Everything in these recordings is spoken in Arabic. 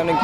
يا نجم.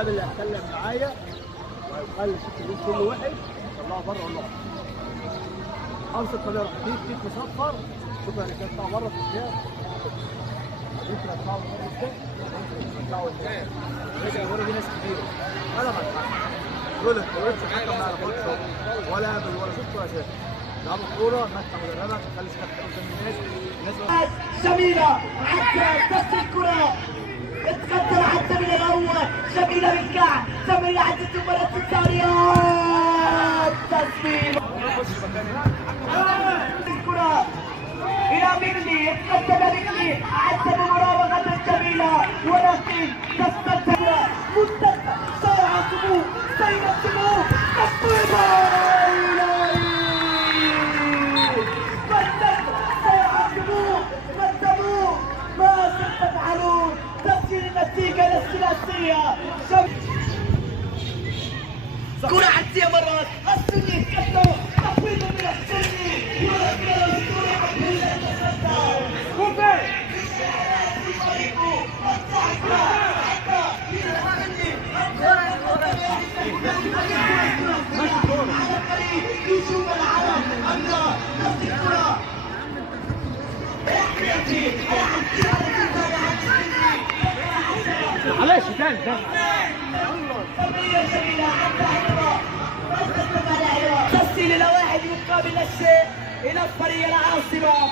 اللي هيتكلم معايا وهيخلي الشيك كل واحد يطلعه بره اقول له امسك كاميرا دي تيك مصفر. شوف انا كنت طالع بره في الشارع ممكن اطلعه بره الشارع ممكن اطلعه قدام رجع ورا دي ناس كتير. انا ما غلط ما غلطش حتى ما يعرفوش ولا ولا شفت ولا شاف. لعبوا الكوره ماسكه مدربه تخلي شكلها قدام الناس جميله حتى تصل الكره اتقدم على الزميل الاول جميله بالكعب زميله عدت المباراه الثانيه تصويب الكره الى مجدي اتقدم مجدي عدت بمراوغه جميله ولكن تستمر منتهى سرعه سمو سير السمو تصويبه ماذا تفعلون؟ تسجيل النتيجة الثلاثية. كرة عدسية مرات السني يتكتلوا تفويض من السني ولكن الأسطورة عبدالله تسدد كوفي على فريق نجوم العالم الله نفس الكرة معلش تاني تسجيل الى واحد مقابل الشيء الى فريق العاصمه.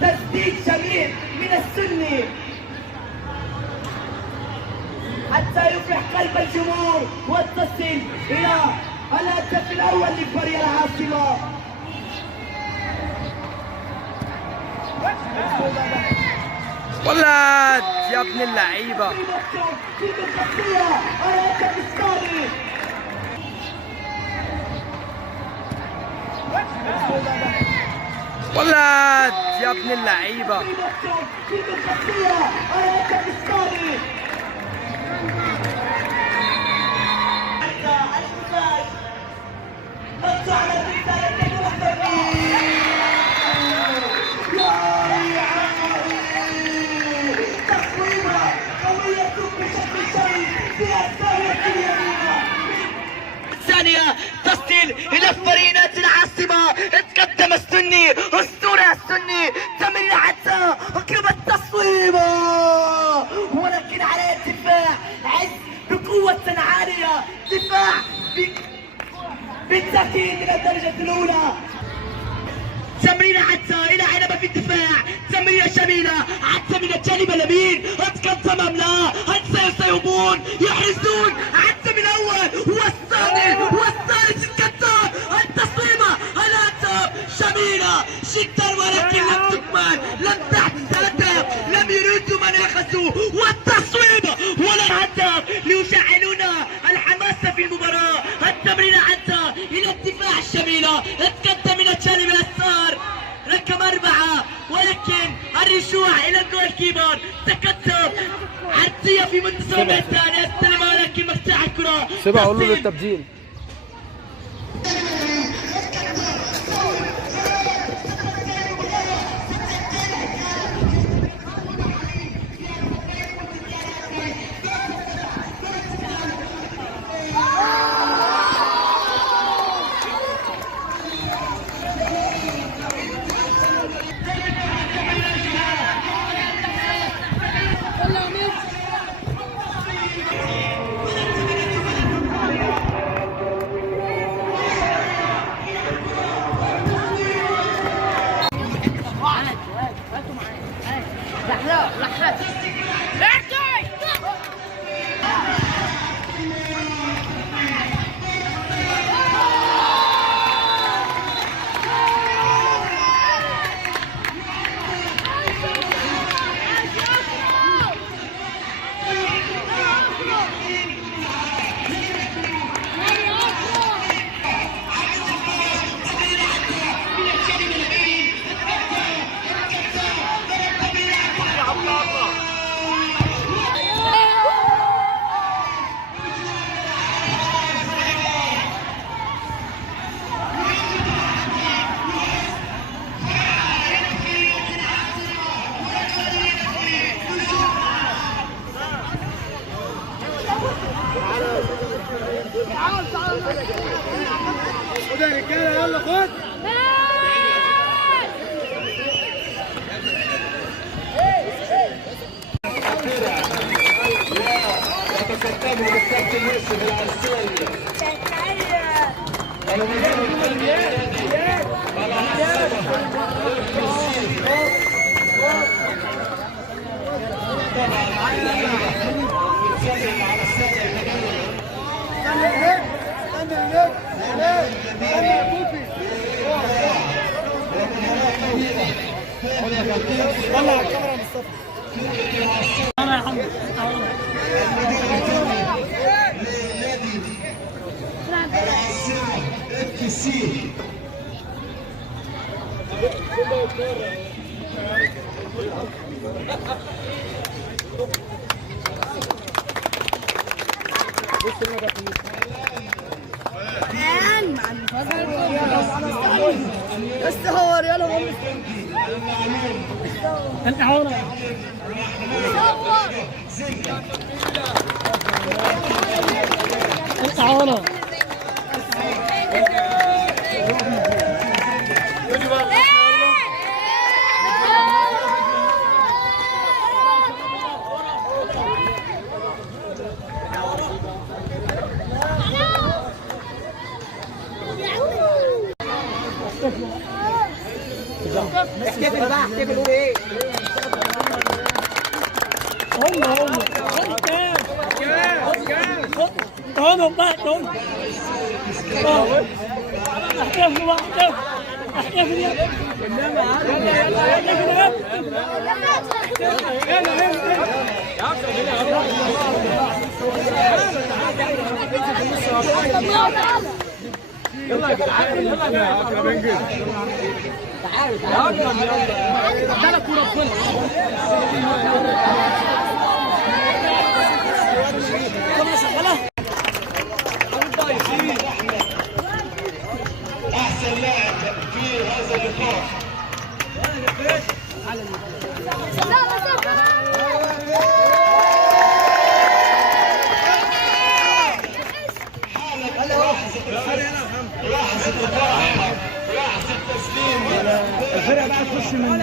تسديد جميل من السني حتى يفرح قلب الجمهور والتصل الى الهدف الاول لفريق العاصمه. ولد يا ابن اللعيبه ولد يا ابن اللعيبه الثانية تصل إلى فريق العاصمة. اتقدم السني أسطورة السني تمرير حتى أقرب التصويبة ولكن على الدفاع عز بقوة عالية دفاع بالتأكيد من الدرجة الأولى. تمريرة حتى إلى عنبة في الدفاع تمريرة جميلة حتى من الجانب اليمين اتقدم أم لا هل سيصيبون يحرزون حتى من الأول والثالث اتقدم التصويبة الهدف جميلة جدا ولكن لم تكمل لم تحدث هدف لم يريدوا من يأخذوا والتصويبة ولا الهدف ليشعلون الحماس في المباراة. التمريرة حتى إلى الدفاع الجميلة اتقدم من الجانب اليسار رقم 4 ولكن الرجوع الى الجول كيبر تكتب عرضية في منتصف الثاني استلمها ولكن مفتاح الكرة سيبها اقول له للتبديل خد يا رجاله يلا خد. يتقدم الكابتن يوسف العسيري. طلع الكاميرا من الصف. انا يا حمد استهور يلا هم انت هون انت هون احتفل بقى احتفلوا ايه؟ هم بقى دول احتفلوا بقى احتفل يا يلا يا جدعان يلا بنجز تعالوا تعالوا كوره بكل احسن لاعب في هذا اللقاء لحظة الفرحة لحظة تسليم الفرقة بقى تخش من